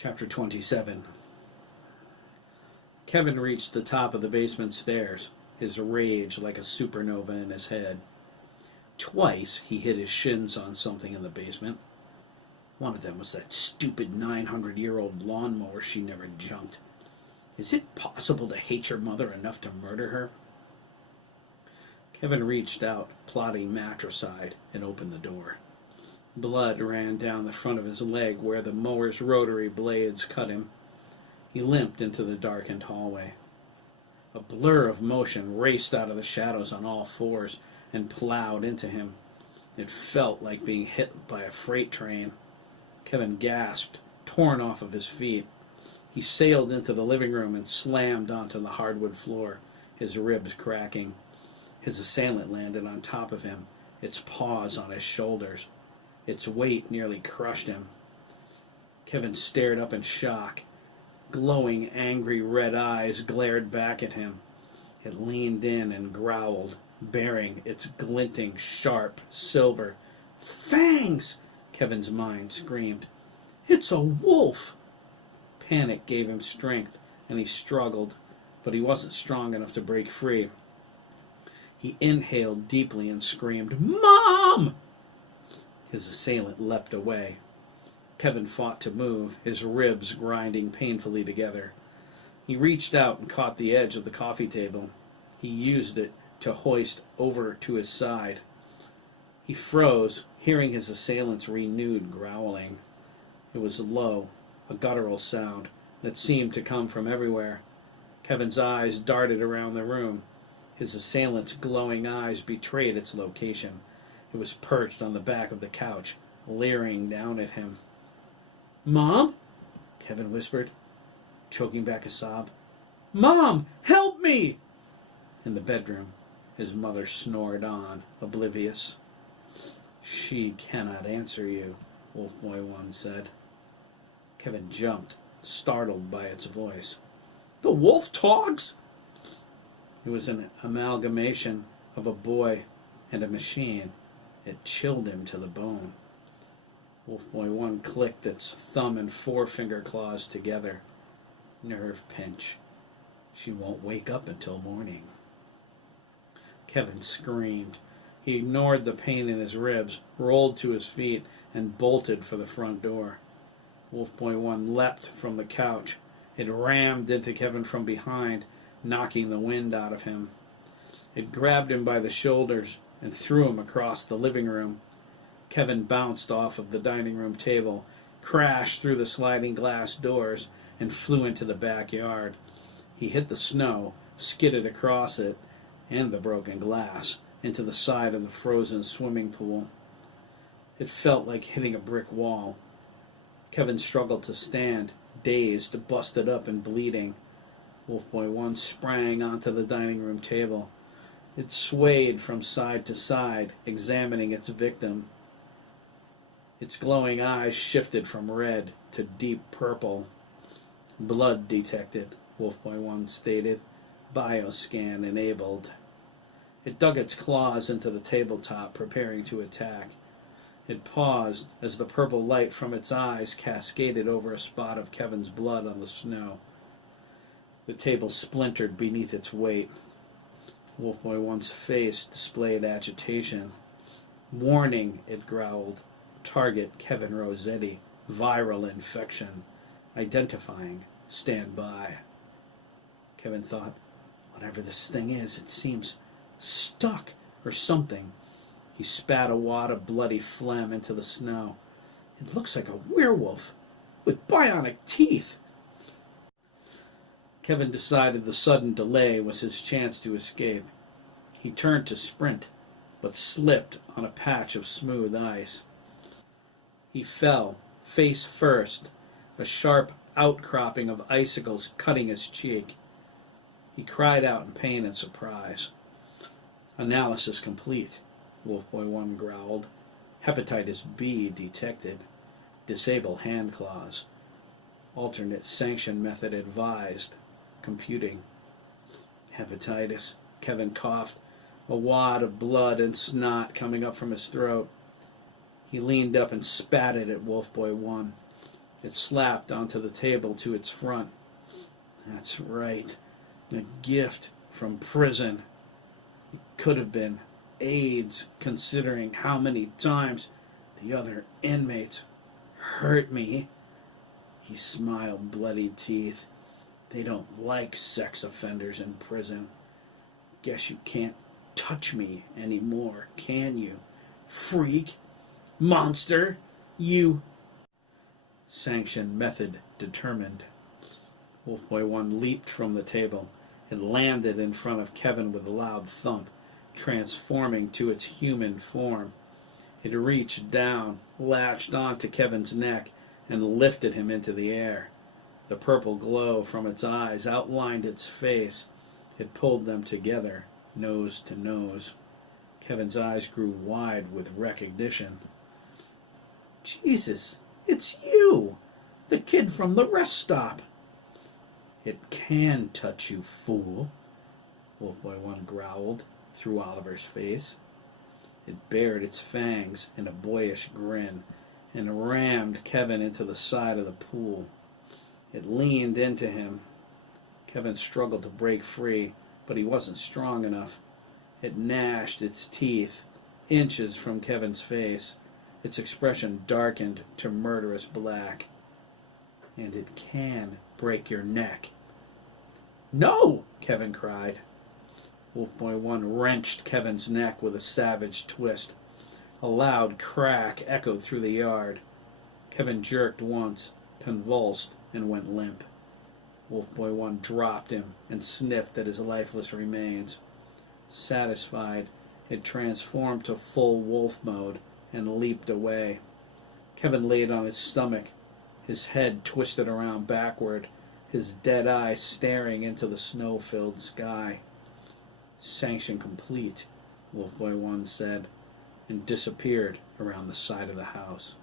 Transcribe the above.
Chapter 27. Kevin reached the top of the basement stairs, his rage like a supernova in his head. Twice he hit his shins on something in the basement. One of them was that stupid 900-year-old lawnmower she never junked. Is it possible to hate your mother enough to murder her? Kevin reached out, plodding matricide, and opened the door. Blood ran down the front of his leg where the mower's rotary blades cut him. He limped into the darkened hallway. A blur of motion raced out of the shadows on all fours and plowed into him. It felt like being hit by a freight train. Kevin gasped, torn off of his feet. He sailed into the living room and slammed onto the hardwood floor, his ribs cracking. His assailant landed on top of him, its paws on his shoulders. Its weight nearly crushed him. Kevin stared up in shock. Glowing, angry red eyes glared back at him. It leaned in and growled, baring its glinting, sharp, silver fangs. Kevin's mind screamed. It's a wolf! Panic gave him strength, and he struggled, but he wasn't strong enough to break free. He inhaled deeply and screamed, Mom! His assailant leapt away. Kevin fought to move, his ribs grinding painfully together. He reached out and caught the edge of the coffee table. He used it to hoist over to his side. He froze, hearing his assailant's renewed growling. It was low, a guttural sound that seemed to come from everywhere. Kevin's eyes darted around the room. His assailant's glowing eyes betrayed its location. It was perched on the back of the couch, leering down at him. Mom? Kevin whispered, choking back a sob. Mom, help me! In the bedroom, his mother snored on, oblivious. She cannot answer you, Wolf Boy 1 said. Kevin jumped, startled by its voice. The wolf talks? It was an amalgamation of a boy and a machine. It chilled him to the bone. Wolf Boy 1 clicked its thumb and forefinger claws together. Nerve pinch. She won't wake up until morning. Kevin screamed. He ignored the pain in his ribs, rolled to his feet, and bolted for the front door. Wolf Boy 1 leapt from the couch. It rammed into Kevin from behind, knocking the wind out of him. It grabbed him by the shoulders and threw him across the living room. Kevin bounced off of the dining room table, crashed through the sliding glass doors, and flew into the backyard. He hit the snow, skidded across it, and the broken glass, into the side of the frozen swimming pool. It felt like hitting a brick wall. Kevin struggled to stand, dazed, busted up, and bleeding. Wolf Boy 1 sprang onto the dining room table. It swayed from side to side, examining its victim. Its glowing eyes shifted from red to deep purple. Blood detected, Wolf Boy 1 stated. Bioscan enabled. It dug its claws into the tabletop, preparing to attack. It paused as the purple light from its eyes cascaded over a spot of Kevin's blood on the snow. The table splintered beneath its weight. Wolf Boy 1's face displayed agitation. Warning, it growled. Target Kevin Rossetti. Viral infection. Identifying. Stand by. Kevin thought, whatever this thing is, it seems stuck or something. He spat a wad of bloody phlegm into the snow. It looks like a werewolf with bionic teeth. Kevin decided the sudden delay was his chance to escape. He turned to sprint, but slipped on a patch of smooth ice. He fell, face first, a sharp outcropping of icicles cutting his cheek. He cried out in pain and surprise. Analysis complete, Wolf Boy 1 growled. Hepatitis B detected. Disable hand claws. Alternate sanction method advised. Computing. Hepatitis. Kevin coughed, a wad of blood and snot coming up from his throat. He leaned up and spat it at Wolf Boy 1. It slapped onto the table to its front. That's right. A gift from prison. It could have been AIDS, considering how many times the other inmates hurt me. He smiled bloodied teeth. They don't like sex offenders in prison. Guess you can't touch me anymore, can you? Freak! Monster! You! Sanction method determined. Wolfboy 1 leaped from the table. It landed in front of Kevin with a loud thump, transforming to its human form. It reached down, latched onto Kevin's neck, and lifted him into the air. The purple glow from its eyes outlined its face. It pulled them together, nose to nose. Kevin's eyes grew wide with recognition. Jesus, it's you! The kid from the rest stop! It can touch you, fool, Wolfboy 1 growled through Oliver's face. It bared its fangs in a boyish grin and rammed Kevin into the side of the pool. It leaned into him. Kevin struggled to break free, but he wasn't strong enough. It gnashed its teeth inches from Kevin's face. Its expression darkened to murderous black. And it can break your neck. No! Kevin cried. Wolfboy 1 wrenched Kevin's neck with a savage twist. A loud crack echoed through the yard. Kevin jerked once, convulsed, and went limp. Wolfboy 1 dropped him and sniffed at his lifeless remains. Satisfied, it transformed to full wolf mode and leaped away. Kevin laid on his stomach, his head twisted around backward, his dead eye staring into the snow-filled sky. Sanction complete, Wolfboy 1 said, and disappeared around the side of the house.